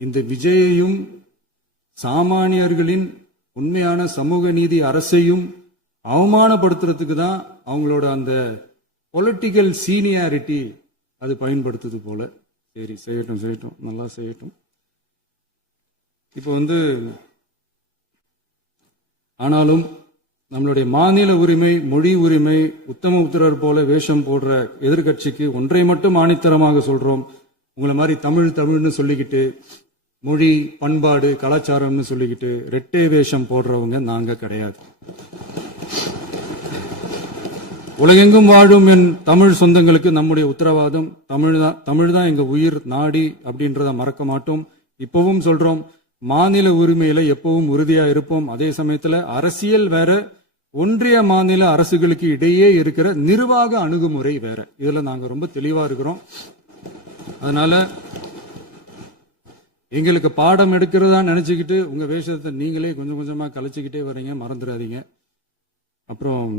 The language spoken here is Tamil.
இந்த விஜயையும் சாமானியர்களின் உண்மையான சமூக நீதி அரசையும் அவமானப்படுத்துறதுக்கு தான் அவங்களோட அந்த பொலிட்டிக்கல் சீனியாரிட்டி அது பயன்படுத்துது போல. சரி, செய்யட்டும், நல்லா செய்யட்டும். இப்போ ஆனாலும் நம்மளுடைய மாநில உரிமை, மொழி உரிமை, உத்தம உத்தரர் போல வேஷம் போடுற எதிர்கட்சிக்கு ஒன்றை மட்டும் ஆணித்தரமாக சொல்றோம். உங்களை மாதிரி தமிழ்னு சொல்லிக்கிட்டு, மொழி, பண்பாடு, கலாச்சாரம்னு சொல்லிக்கிட்டு ரெட்டை வேஷம் போடுறவங்க நாங்க கிடையாது. உலகெங்கும் வாழும் என் தமிழ் சொந்தங்களுக்கு நம்முடைய உத்தரவாதம் தமிழ் தான் எங்க உயிர் நாடி அப்படின்றத மறக்க மாட்டோம். இப்பவும் சொல்றோம், மாநில உரிமையில எப்பவும் உறுதியா இருப்போம். அதே சமயத்துல அரசியல் வேற, ஒன்றிய மாநில அரசுகளுக்கு இடையே இருக்கிற நிர்வாக அணுகுமுறை வேற. இதுல நாங்க ரொம்ப தெளிவா இருக்கிறோம். அதனால எங்களுக்கு பாடம் எடுக்கிறதா நினைச்சுக்கிட்டு உங்க வேஷத்தை நீங்களே கொஞ்சம் கொஞ்சமா கலைச்சுக்கிட்டே வர்றீங்க, மறந்துடாதீங்க. அப்புறம்